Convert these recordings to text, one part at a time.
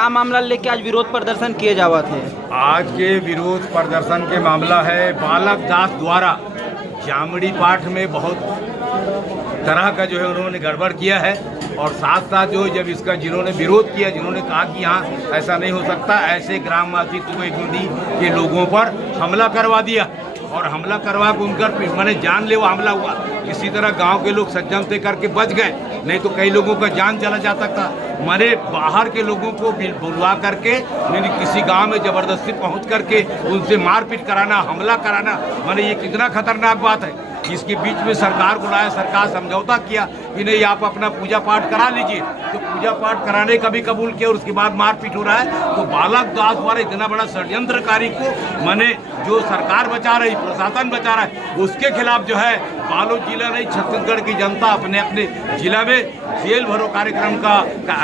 का मामला लेके आज विरोध प्रदर्शन किए जावा थे? आज के विरोध प्रदर्शन के मामला है बालक दास द्वारा जामड़ी पाठ में बहुत तरह का जो है उन्होंने गड़बड़ किया है। और साथ साथ जो जब इसका जिन्होंने विरोध किया, जिन्होंने कहा कि यहाँ ऐसा नहीं हो सकता, ऐसे ग्रामवासी तुगेगुंडी के लोगों पर हमला करवा दिया और हमला करवा के उनका मैंने जानलेवा हमला हुआ। इसी तरह गांव के लोग सज्जन से करके बच गए, नहीं तो कई लोगों का जान चला जाता था। मैंने बाहर के लोगों को बुलवा करके मैंने किसी गांव में जबरदस्ती पहुंच करके उनसे मारपीट कराना, हमला कराना, मैंने ये कितना खतरनाक बात है। इसके बीच में सरकार को लाया, सरकार समझौता किया कि नहीं आप अपना पूजा पाठ करा लीजिए, तो पूजा पाठ कराने का भी कबूल किया और उसके बाद मारपीट हो रहा है। तो बालक दास द्वारा इतना बड़ा षड्यंत्रकारी को मैंने जो सरकार बचा रही, प्रशासन बचा रहा है, उसके खिलाफ जो है बालोद जिला नहीं छत्तीसगढ़ की जनता अपने अपने जिला में जेल भरो कार्यक्रम का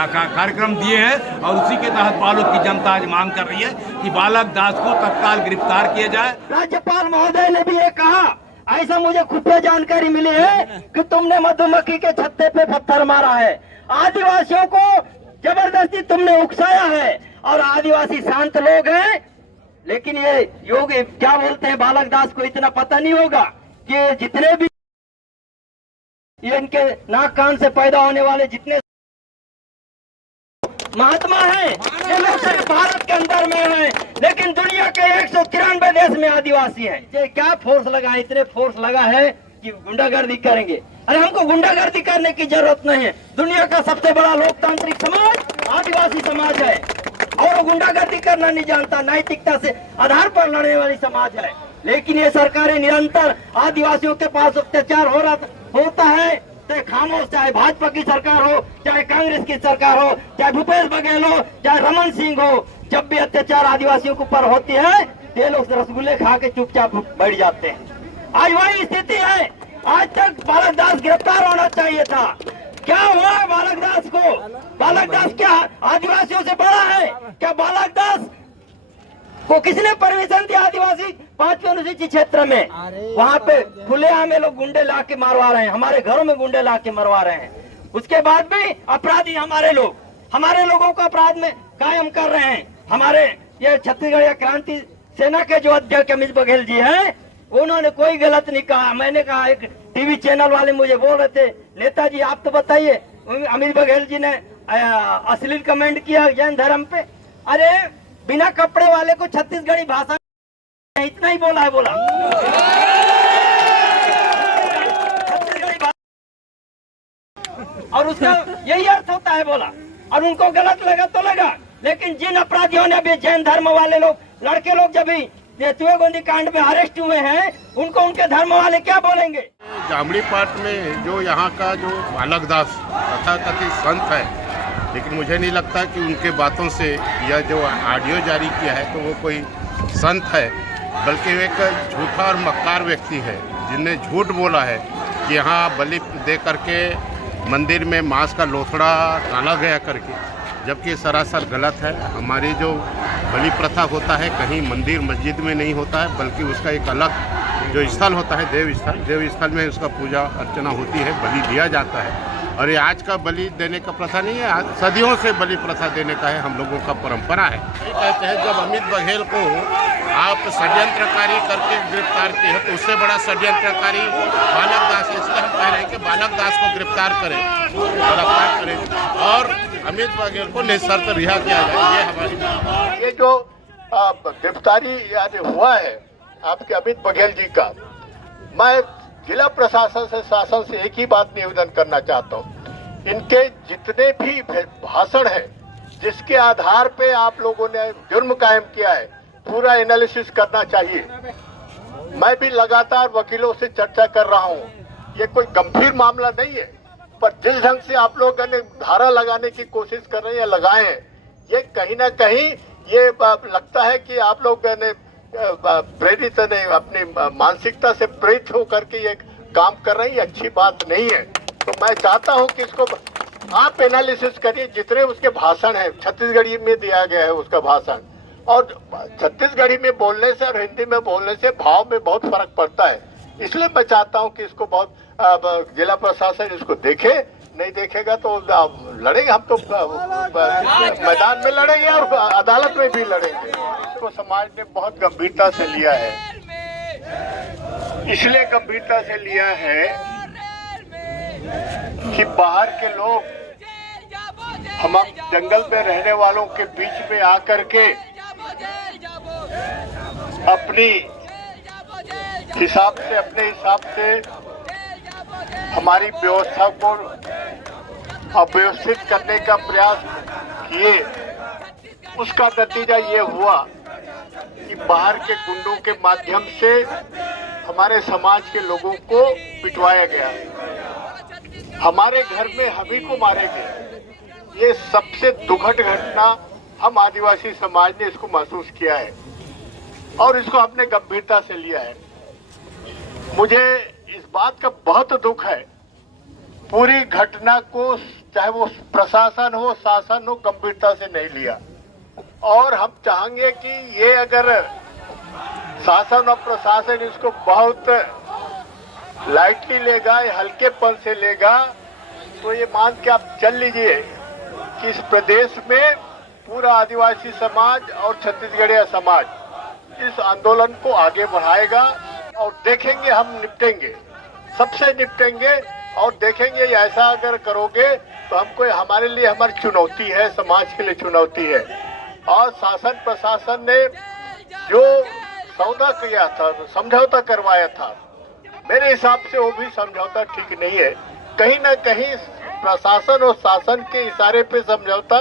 कार्यक्रम दिए हैं और उसी के तहत बालोद की जनता आज मांग कर रही है कि बालक दास को तत्काल गिरफ्तार किया जाए। राज्यपाल महोदय ने भी ये कहा, ऐसा मुझे खुफिया जानकारी मिली है कि तुमने मधुमक्खी के छत्ते पे पत्थर मारा है, आदिवासियों को जबरदस्ती तुमने उकसाया है और आदिवासी शांत लोग हैं। लेकिन ये योग क्या बोलते हैं, बालक दास को इतना पता नहीं होगा कि जितने भी ये इनके नाक कान से पैदा होने वाले जितने महात्मा हैं, ये लोग सिर्फ भारत के अंदर में हैं, लेकिन दुनिया के 193 देश में आदिवासी हैं। ये क्या फोर्स लगा है, इतने फोर्स लगा है कि गुंडागर्दी करेंगे। अरे हमको गुंडागर्दी करने की जरूरत नहीं है। दुनिया का सबसे बड़ा लोकतांत्रिक समाज आदिवासी समाज है और वो गुंडागर्दी करना नहीं जानता, नैतिकता से आधार पर लड़ने वाली समाज है। लेकिन ये सरकारें निरंतर आदिवासियों के पास अत्याचार होता है, चाहे खामोश, चाहे भाजपा की सरकार हो, चाहे कांग्रेस की सरकार हो, चाहे भूपेश बघेल हो, चाहे रमन सिंह हो, जब भी अत्याचार आदिवासियों के ऊपर होती है ये लोग रसगुल्ले खा के चुपचाप बैठ जाते हैं। आज वही स्थिति है। आज तक बालक दास गिरफ्तार होना चाहिए था। क्या हुआ है बालक दास को? बालक दास क्या आदिवासियों से बड़ा है क्या? बालक दास को किसने परमिशन दिया? आदिवासी 5वीं अनुसूची क्षेत्र में वहाँ पे खुलेआम लोग गुंडे ला के मारवा रहे हैं, हमारे घरों में गुंडे ला के मरवा रहे हैं। उसके बाद भी अपराधी हमारे लोगों को अपराध में कायम कर रहे हैं। हमारे ये छत्तीसगढ़ क्रांति सेना के जो अध्यक्ष अमित बघेल जी हैं, उन्होंने कोई गलत नहीं कहा। मैंने कहा, एक टीवी चैनल वाले मुझे बोल रहे थे, नेताजी आप तो बताइए, अमित बघेल जी ने अश्लील कमेंट किया जैन धर्म पे। अरे बिना कपड़े वाले को छत्तीसगढ़ी भाषा इतना ही बोला है, बोला और उसका यही अर्थ होता है, बोला। और उनको गलत लगा तो लगा, लेकिन जिन अपराधियों ने अभी जैन धर्म वाले लोग, लड़के लोग जब भी तुगेगुंडी कांड में अरेस्ट हुए हैं, उनको उनके धर्म वाले क्या बोलेंगे? जामड़ी पाठ में जो यहाँ का जो बालक दास तथाकथित संत है, लेकिन मुझे नहीं लगता कि उनके बातों से यह जो ऑडियो जारी किया है तो वो कोई संत है, बल्कि वो एक झूठा और मक्कार व्यक्ति है जिनने झूठ बोला है कि यहाँ बलि दे करके मंदिर में मांस का लोथड़ा डाला गया करके, जबकि सरासर गलत है। हमारी जो बलि प्रथा होता है कहीं मंदिर मस्जिद में नहीं होता है, बल्कि उसका एक अलग जो स्थल होता है देव स्थल में उसका पूजा अर्चना होती है, बलि दिया जाता है। और ये आज का बलि देने का प्रथा नहीं है, आज सदियों से बलि प्रथा देने का है, हम लोगों का परंपरा है। कहते हैं जब अमित बघेल को आप षड्यंत्रकारी करके गिरफ्तार किए हैं तो उससे बड़ा षड्यंत्रकारी बालक दास है। इसलिए हम कह रहे हैं कि बालक दास को गिरफ्तार करें और अमित बघेल को निःशर्त रिहा किया जाए, ये हमारी मांग है। ये जो गिरफ्तारी यानी हुआ है आपके अमित बघेल जी का, मैं जिला प्रशासन से शासन से एक ही बात निवेदन करना चाहता हूँ, इनके जितने भी भाषण हैं जिसके आधार पे आप लोगों ने जुर्म कायम किया है, पूरा एनालिसिस करना चाहिए। मैं भी लगातार वकीलों से चर्चा कर रहा हूँ, ये कोई गंभीर मामला नहीं है, पर जिस ढंग से आप लोगों ने धारा लगाने की कोशिश कर रहे हैं या लगाए हैं, ये कहीं ना कहीं ये लगता है कि आप लोग ने प्रेरित नहीं, अपनी मानसिकता से प्रेरित होकर के ये काम कर रहे हैं, ये अच्छी बात नहीं है। तो मैं चाहता हूं कि इसको आप एनालिसिस करिए। जितने उसके भाषण हैं, छत्तीसगढ़ी में दिया गया है उसका भाषण, और छत्तीसगढ़ी में बोलने से और हिंदी में बोलने से भाव में बहुत फर्क पड़ता है। इसलिए मैं चाहता हूं कि इसको बहुत जिला प्रशासन इसको देखे, नहीं देखेगा तो लड़ेंगे हम तो मैदान में लड़ेंगे और अदालत में भी लड़ेंगे। इसको समाज ने बहुत गंभीरता से लिया है, इसलिए गंभीरता से लिया है कि बाहर के लोग हम जंगल में रहने वालों के बीच में आकर के अपने हिसाब से हमारी व्यवस्था को अव्यवस्थित करने का प्रयास किए। उसका नतीजा ये हुआ कि बाहर के गुंडों के माध्यम से हमारे समाज के लोगों को पिटवाया गया, हमारे घर में हम ही को मारे गए। ये सबसे दुखद घटना हम आदिवासी समाज ने इसको महसूस किया है और इसको हमने गंभीरता से लिया है। मुझे इस बात का बहुत दुख है, पूरी घटना को चाहे वो प्रशासन हो शासन हो गंभीरता से नहीं लिया। और हम चाहेंगे कि ये अगर शासन और प्रशासन इसको बहुत लाइटली लेगा, हल्केपन से लेगा, तो ये मान के आप चल लीजिए कि इस प्रदेश में पूरा आदिवासी समाज और छत्तीसगढ़िया समाज इस आंदोलन को आगे बढ़ाएगा और देखेंगे हम निपटेंगे, सबसे निपटेंगे और देखेंगे। ऐसा अगर करोगे तो हमको हमारे लिए हमारी चुनौती है, समाज के लिए चुनौती है। और शासन प्रशासन ने जो सौदा किया था, समझौता करवाया था, मेरे हिसाब से वो भी समझौता ठीक नहीं है। कहीं ना कहीं प्रशासन और शासन के इशारे पे समझौता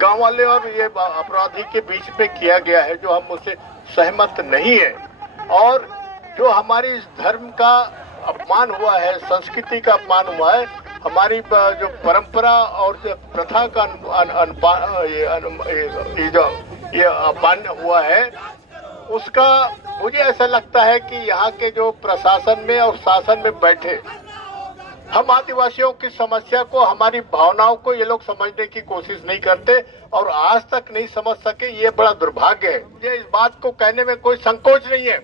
गांव वाले और ये अपराधी के बीच में किया गया है, जो हम उससे सहमत नहीं है। और जो हमारी इस धर्म का अपमान हुआ है, संस्कृति का अपमान हुआ है, हमारी जो परंपरा और जो प्रथा का ये अपमान हुआ है, उसका मुझे ऐसा लगता है कि यहाँ के जो प्रशासन में और शासन में बैठे हम आदिवासियों की समस्या को, हमारी भावनाओं को ये लोग समझने की कोशिश नहीं करते और आज तक नहीं समझ सके। ये बड़ा दुर्भाग्य है। मुझे इस बात को कहने में कोई संकोच नहीं है,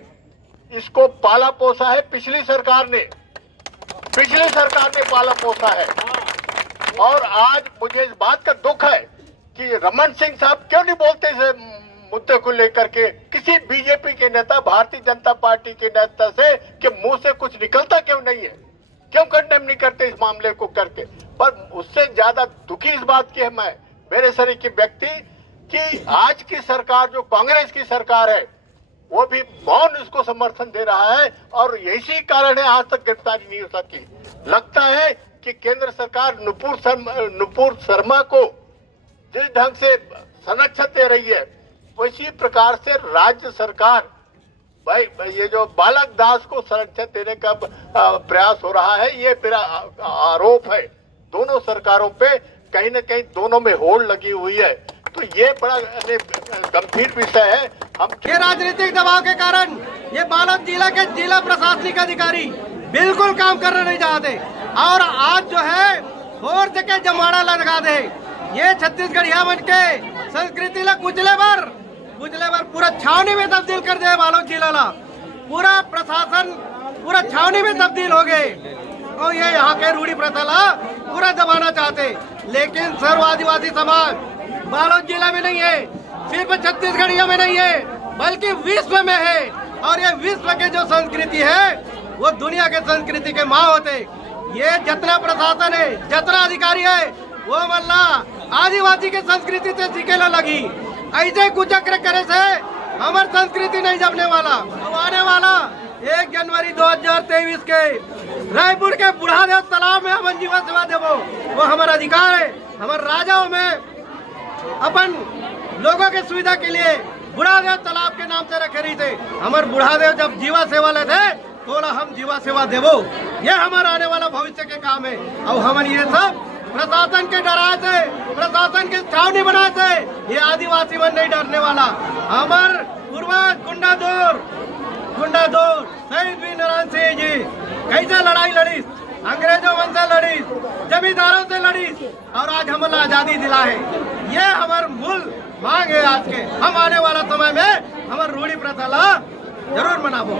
इसको पाला पोसा है पिछली सरकार ने पाला पोसा है। और आज मुझे इस बात का दुख है कि रमन सिंह साहब क्यों नहीं बोलते इस मुद्दे को लेकर के, किसी बीजेपी के नेता, भारतीय जनता पार्टी के नेता से कि मुंह से कुछ निकलता क्यों नहीं है, क्यों कंडेम नहीं करते इस मामले को करके। पर उससे ज्यादा दुखी इस बात की है मैं, मेरे सरी की व्यक्ति, कि आज की सरकार जो कांग्रेस की सरकार है वो भी मौन इसको समर्थन दे रहा है और यही कारण है आज तक गिरफ्तारी नहीं हो सकी। लगता है कि केंद्र सरकार नुपुर शर्मा को जिस ढंग से संरक्षण दे रही है, उसी प्रकार से राज्य सरकार भाई ये जो बालक दास को संरक्षण देने का प्रयास हो रहा है, ये मेरा आरोप है। दोनों सरकारों पे कहीं न कहीं दोनों में होड़ लगी हुई है, तो ये बड़ा गंभीर विषय है। हम ये राजनीतिक दबाव के कारण ये बालोद जिला के जिला प्रशासनिक अधिकारी बिल्कुल काम करना नहीं चाहते और आज जो है फोर्स के जमाड़ा लगा दे। ये छत्तीसगढ़िया मन के संस्कृति ला कुचले बार पूरा छावनी में तब्दील कर दे। बालोद जिला ला पूरा प्रशासन पूरा छावनी में तब्दील हो गए और ये यहाँ के रूढ़ी प्रथा ला पूरा दबाना चाहते। लेकिन सर्व आदिवासी समाज बालोद जिला में नहीं है, सिर्फ छत्तीसगढ़िया में नहीं है, बल्कि विश्व में है। और ये विश्व के जो संस्कृति है वो दुनिया के संस्कृति के माँ होते। ये जितना प्रशासन है, जितना अधिकारी है, वो मल्ला आदिवासी के संस्कृति से सीखेला लगी। ऐसे कुचक्र करे से हमार संस्कृति नहीं जमने वाला। अब आने वाला 1 जनवरी 2023 के रायपुर के बुढ़ादेव तालाब में हम जीवन सेवा देवो, वो हमारा अधिकार है। हमारे राजाओं में अपन लोगों के सुविधा के लिए बुढ़ादेव तालाब के नाम से रखे रही थे। हमारे बुढ़ादेव जब जीवा सेवा लेते तो हम जीवा सेवा देवो, ये हमारा आने वाला भविष्य के काम है। अब हम ये सब प्रशासन के डराए थे, प्रशासन के छावनी बनाए थे, ये आदिवासी मन नहीं डरने वाला। हमार पूर्वज गुंडा दौर शहीद वीर नारायण सिंह जी कैसे लड़ाई लड़ी, अंग्रेजों मन से लड़ी, जमींदारों से लड़ी और आज हमें आजादी दिला है। ये हमार मूल मांग है। आज के हम आने वाला समय में हमार रूढ़ी प्रथा ला जरूर मनाबो।